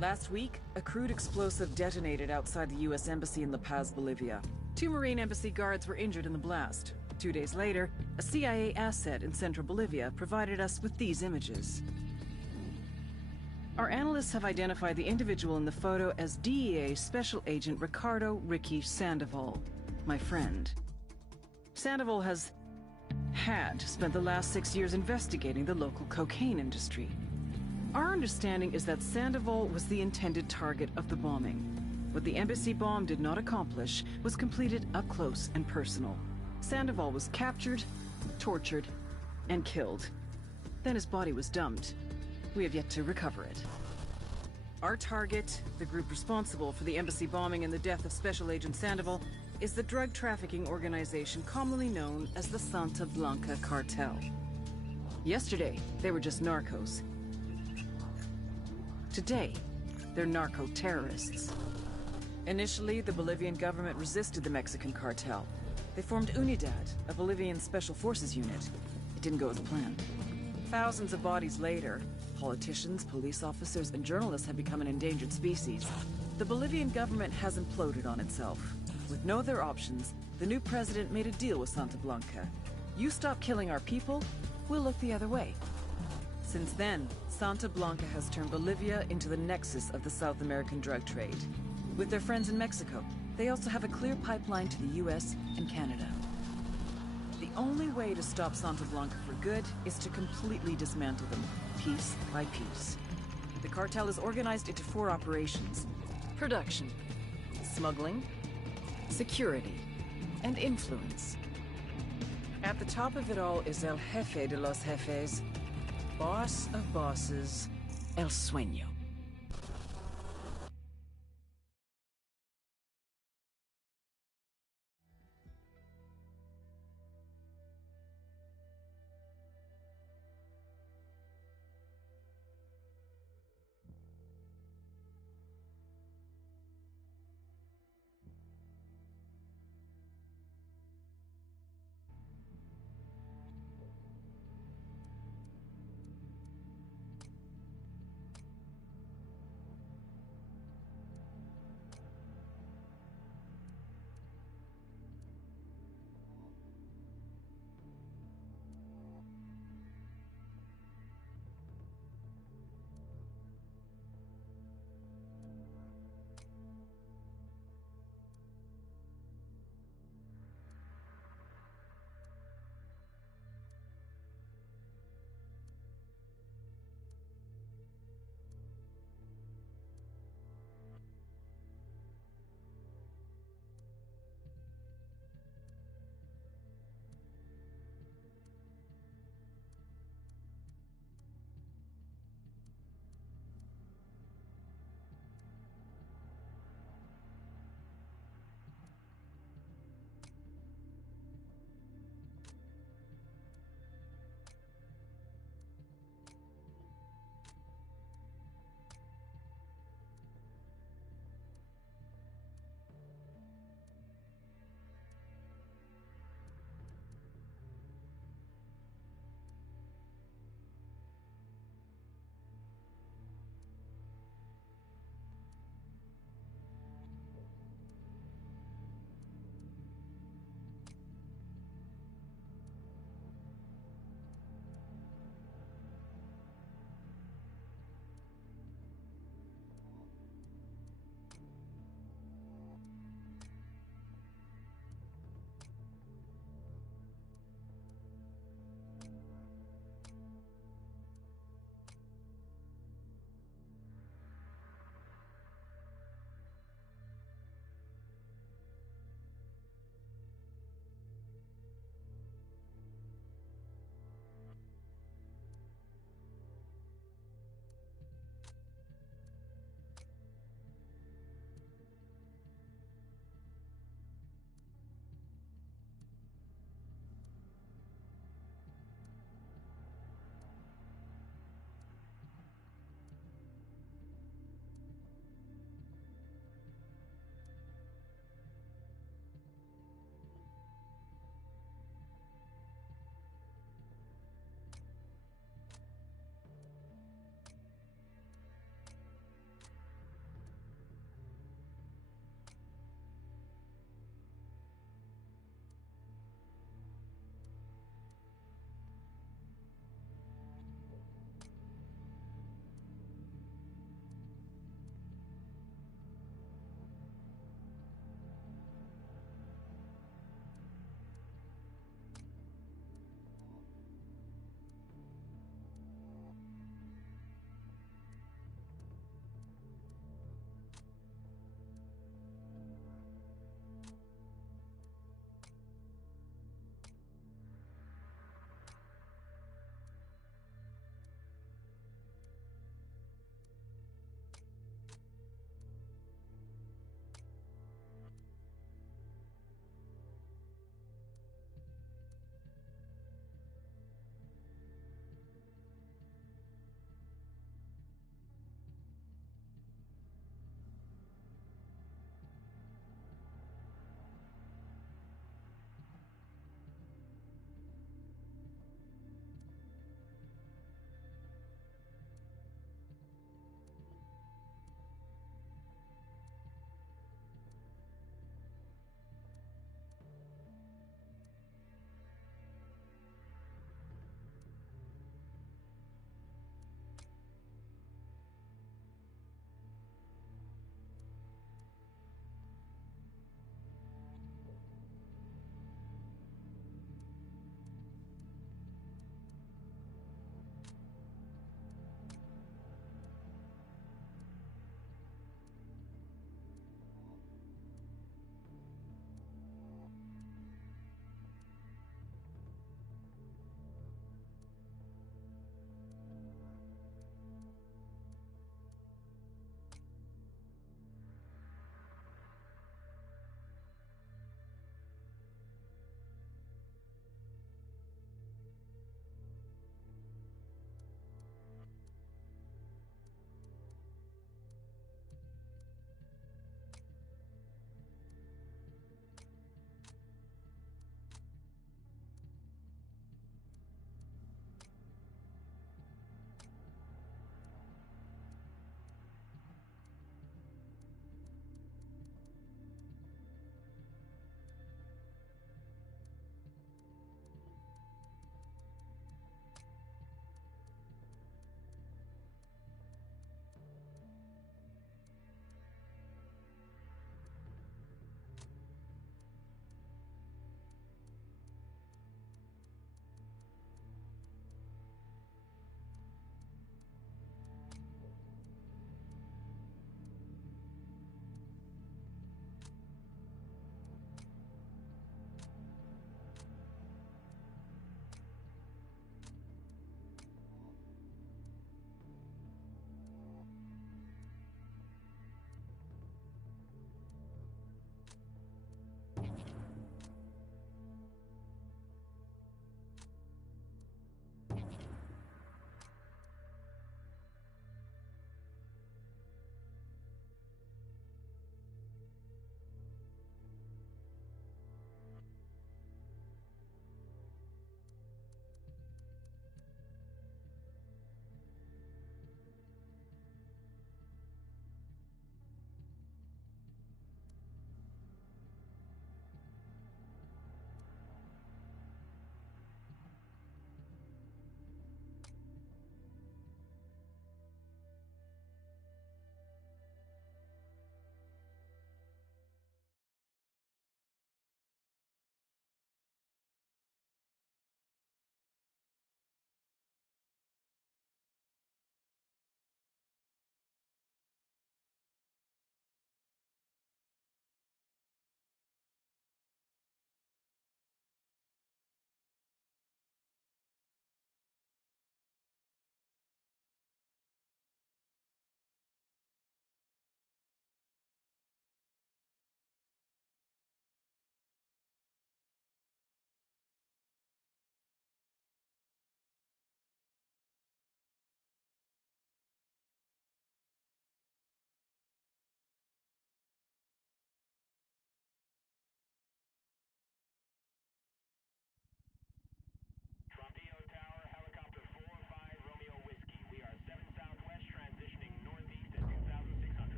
Last week, a crude explosive detonated outside the U.S. Embassy in La Paz, Bolivia. 2 Marine Embassy guards were injured in the blast. 2 days later, a CIA asset in central Bolivia provided us with these images. Our analysts have identified the individual in the photo as DEA Special Agent Ricardo Ricky Sandoval, my friend. Sandoval had spent the last 6 years investigating the local cocaine industry. Our understanding is that Sandoval was the intended target of the bombing. What the embassy bomb did not accomplish was completed up close and personal. Sandoval was captured, tortured, and killed. Then his body was dumped. We have yet to recover it. Our target, the group responsible for the embassy bombing and the death of Special Agent Sandoval, is the drug trafficking organization commonly known as the Santa Blanca Cartel. Yesterday, they were just narcos. Today, they're narco-terrorists. Initially, the Bolivian government resisted the Mexican cartel. They formed UNIDAD, a Bolivian special forces unit. It didn't go as planned. Thousands of bodies later, politicians, police officers, and journalists have become an endangered species. The Bolivian government has imploded on itself. With no other options, the new president made a deal with Santa Blanca. You stop killing our people, we'll look the other way. Since then, Santa Blanca has turned Bolivia into the nexus of the South American drug trade. With their friends in Mexico, they also have a clear pipeline to the US and Canada. The only way to stop Santa Blanca for good is to completely dismantle them, piece by piece. The cartel is organized into 4 operations: production, smuggling, security, and influence. At the top of it all is El Jefe de los Jefes, boss of bosses, El Sueño.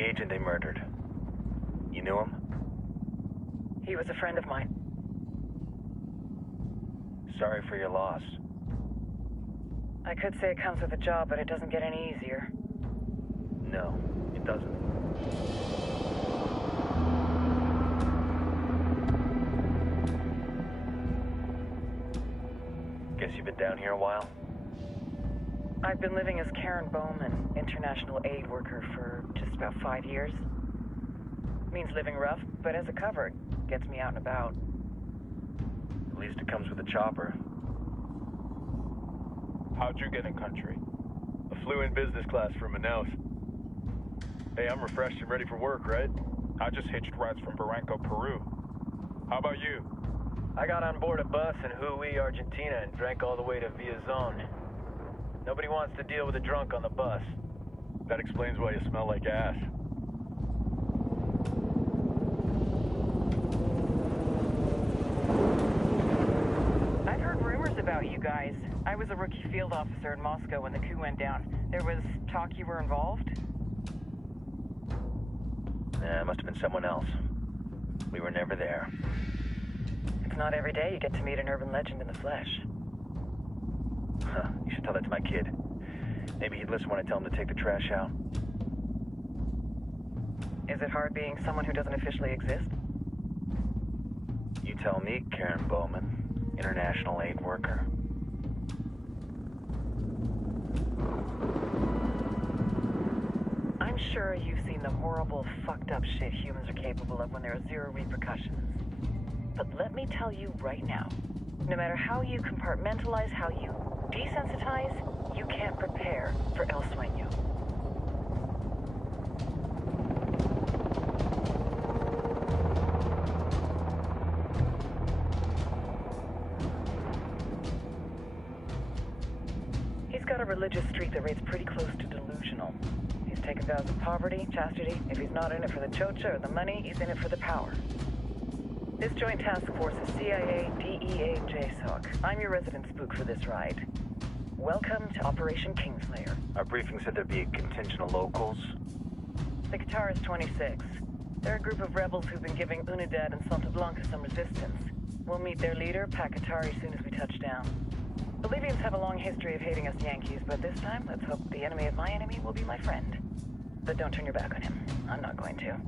the agent they murdered. You knew him? He was a friend of mine. Sorry for your loss. I could say it comes with a job, but it doesn't get any easier. No, it doesn't. Guess you've been down here a while? I've been living as Karen Bowman, international aid worker, for just about 5 years. Means living rough, but as a cover, gets me out and about. At least it comes with a chopper. How'd you get in country? I flew in business class from Manaus. Hey, I'm refreshed and ready for work, right? I just hitched rides from Barranco, Peru. How about you? I got on board a bus in Jujuy, Argentina, and drank all the way to Villazón. Nobody wants to deal with a drunk on the bus. That explains why you smell like ass. I've heard rumors about you guys. I was a rookie field officer in Moscow when the coup went down. There was talk you were involved? It must have been someone else. We were never there. It's not every day you get to meet an urban legend in the flesh. Huh, you should tell that to my kid. Maybe he'd listen when I tell him to take the trash out. Is it hard being someone who doesn't officially exist? You tell me, Karen Bowman, international aid worker. I'm sure you've seen the horrible, fucked up shit humans are capable of when there are zero repercussions. But let me tell you right now, no matter how you compartmentalize, how you desensitize, you can't prepare for El Sueño. He's got a religious streak that rates pretty close to delusional. He's taken vows of poverty, chastity. If he's not in it for the chocha or the money, he's in it for the power. This joint task force is CIA, DEA, and JSOC. I'm your resident spook for this ride. Welcome to Operation Kingslayer. Our briefing said there'd be a contingent of locals. The Guitarist 26. They're a group of rebels who've been giving Unidad and Santa Blanca some resistance. We'll meet their leader, Pakatari, soon as we touch down. Bolivians have a long history of hating us Yankees, but this time, let's hope the enemy of my enemy will be my friend. But don't turn your back on him. I'm not going to.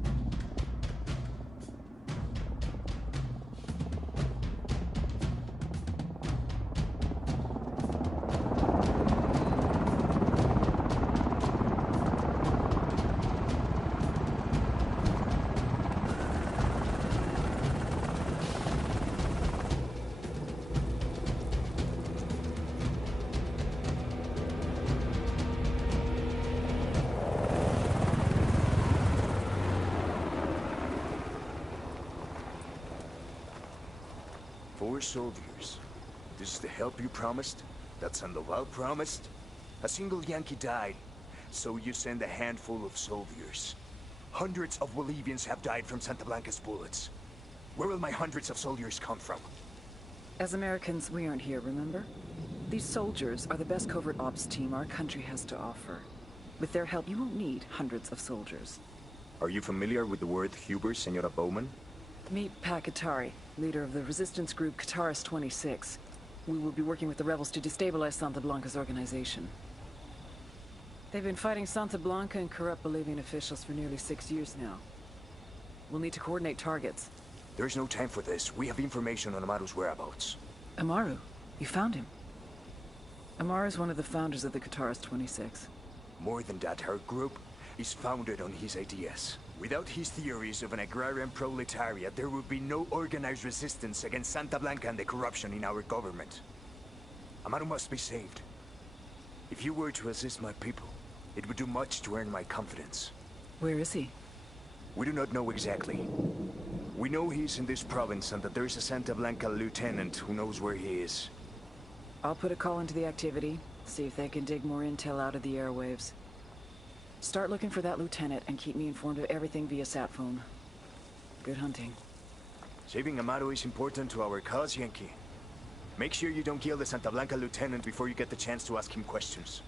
Soldiers. This is the help you promised? That Sandoval promised? A single Yankee died, so you send a handful of soldiers. Hundreds of Bolivians have died from Santa Blanca's bullets. Where will my hundreds of soldiers come from? As Americans, we aren't here, remember? These soldiers are the best covert ops team our country has to offer. With their help, you won't need hundreds of soldiers. Are you familiar with the word Huber, Senora Bowman? Meet Pakatari, leader of the resistance group Guitarist 26. We will be working with the rebels to destabilize Santa Blanca's organization. They've been fighting Santa Blanca and corrupt Bolivian officials for nearly 6 years now. We'll need to coordinate targets. There's no time for this. We have information on Amaru's whereabouts. Amaru? You found him? Amaru is one of the founders of the Guitarist 26. More than that, her group is founded on his ideas. Without his theories of an agrarian proletariat, there would be no organized resistance against Santa Blanca and the corruption in our government. Amaru must be saved. If you were to assist my people, it would do much to earn my confidence. Where is he? We do not know exactly. We know he's in this province and that there's a Santa Blanca lieutenant who knows where he is. I'll put a call into the activity, see if they can dig more intel out of the airwaves. Start looking for that lieutenant and keep me informed of everything via sat phone. Good hunting. Saving Amaru is important to our cause, Yankee. Make sure you don't kill the Santa Blanca lieutenant before you get the chance to ask him questions.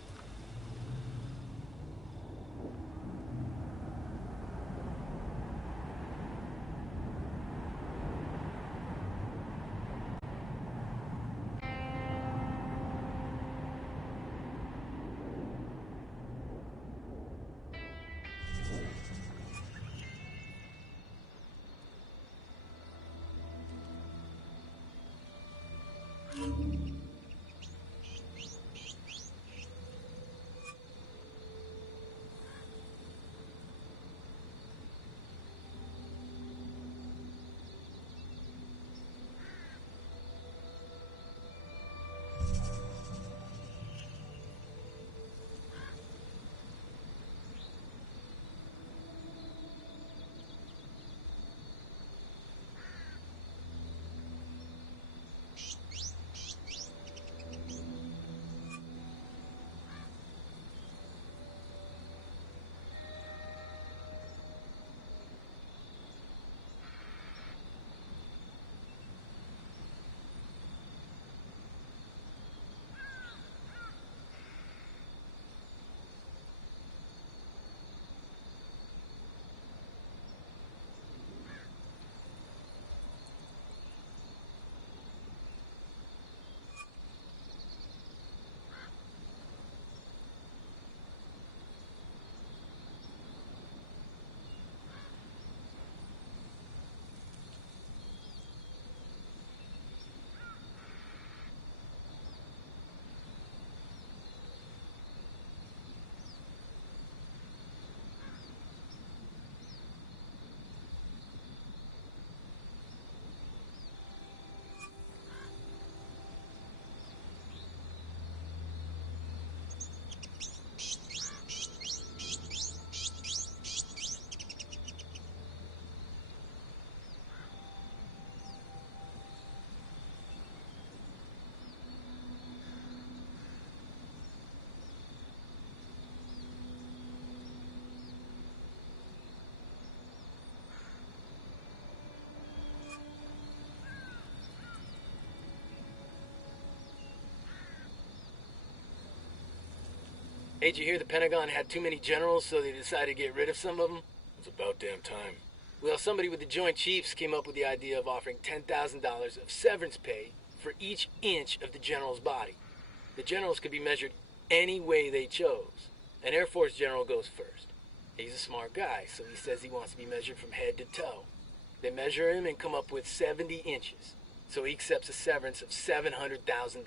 Hey, did you hear the Pentagon had too many generals, so they decided to get rid of some of them? It's about damn time. Well, somebody with the Joint Chiefs came up with the idea of offering $10,000 of severance pay for each inch of the general's body. The generals could be measured any way they chose. An Air Force general goes first. He's a smart guy, so he says he wants to be measured from head to toe. They measure him and come up with 70 inches, so he accepts a severance of $700,000.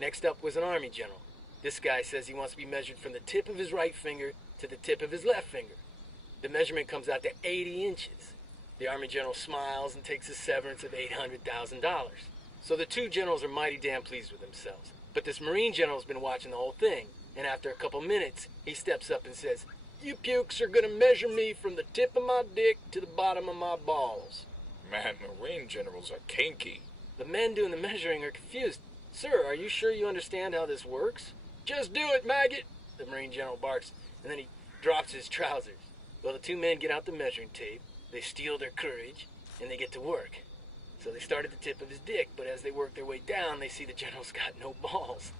Next up was an Army general. This guy says he wants to be measured from the tip of his right finger to the tip of his left finger. The measurement comes out to 80 inches. The Army general smiles and takes a severance of $800,000. So the two generals are mighty damn pleased with themselves. But this Marine general's been watching the whole thing, and after a couple minutes, he steps up and says, "You pukes are gonna measure me from the tip of my dick to the bottom of my balls." Man, Marine generals are kinky. The men doing the measuring are confused. "Sir, are you sure you understand how this works?" "Just do it, maggot," the Marine general barks, and then he drops his trousers. Well, the two men get out the measuring tape, they steel their courage, and they get to work. So they start at the tip of his dick, but as they work their way down, they see the general's got no balls.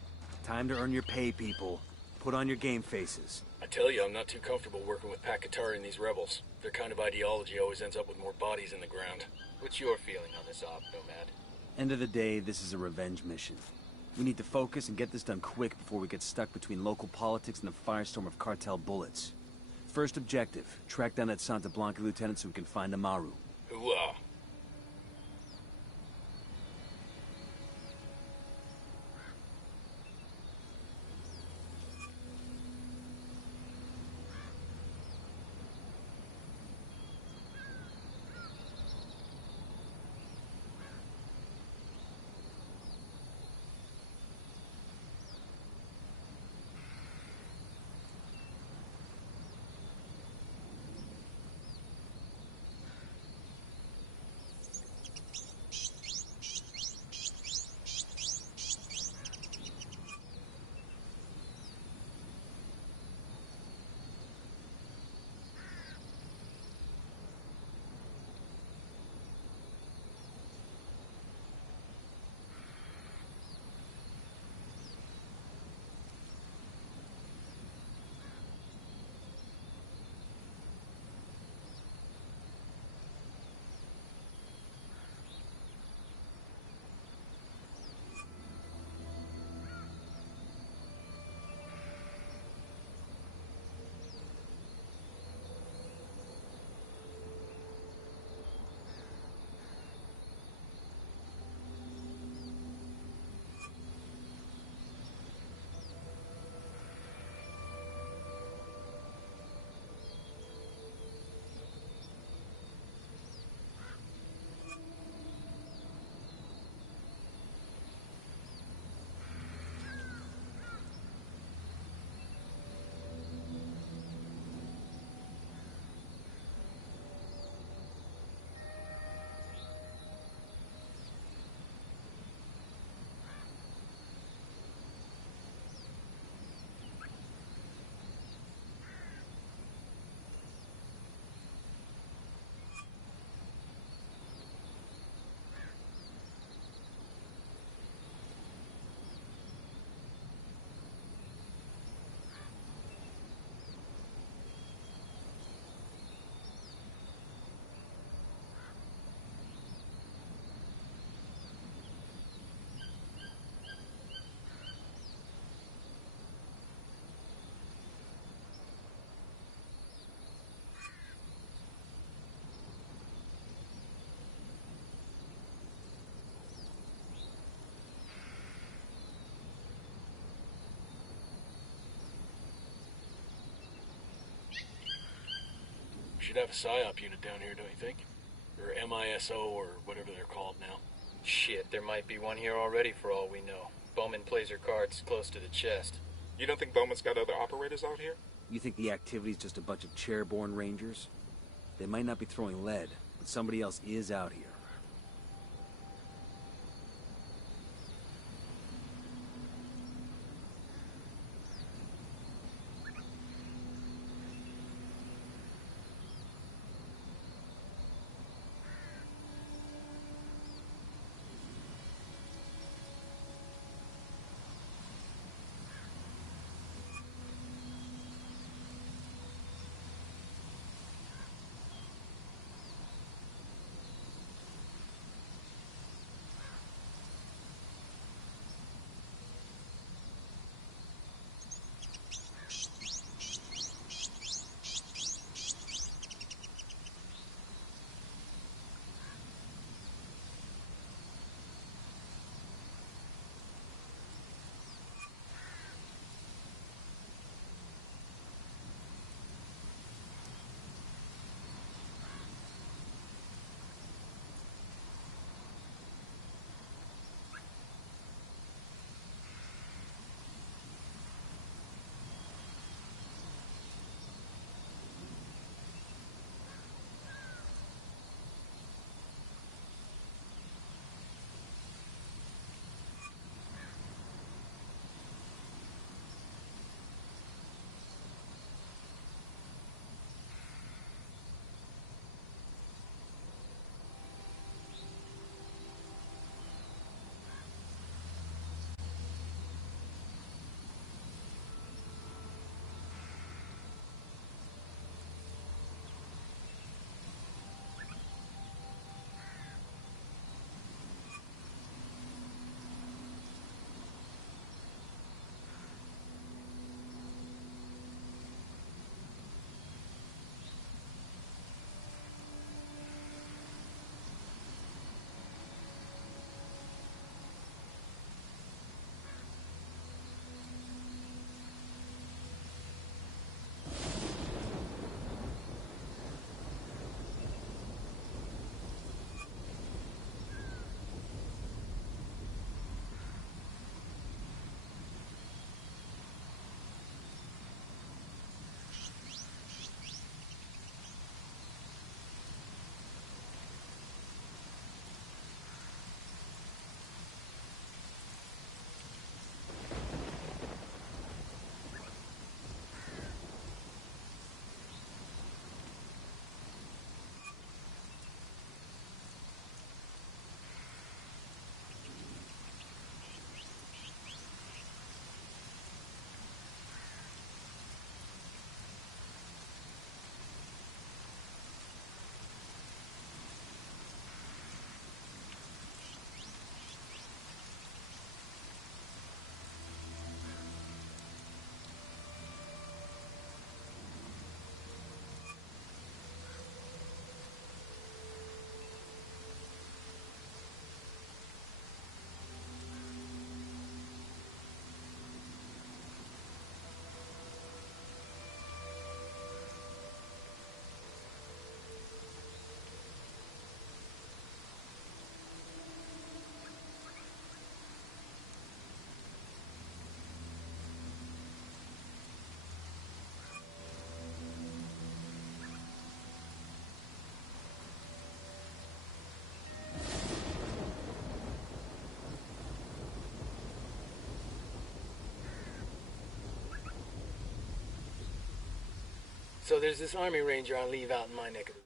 Time to earn your pay, people. Put on your game faces. I tell you, I'm not too comfortable working with Pakatari and these rebels. Their kind of ideology always ends up with more bodies in the ground. What's your feeling on this op, Nomad? End of the day, this is a revenge mission. We need to focus and get this done quick before we get stuck between local politics and the firestorm of cartel bullets. First objective, track down that Santa Blanca lieutenant so we can find Amaru. Hooah. We should have a PSYOP unit down here, don't you think? Or MISO, or whatever they're called now. Shit, there might be one here already for all we know. Bowman plays her cards close to the chest. You don't think Bowman's got other operators out here? You think the activity's just a bunch of chairborne rangers? They might not be throwing lead, but somebody else is out here. So there's this Army Ranger on leave out in my neck of the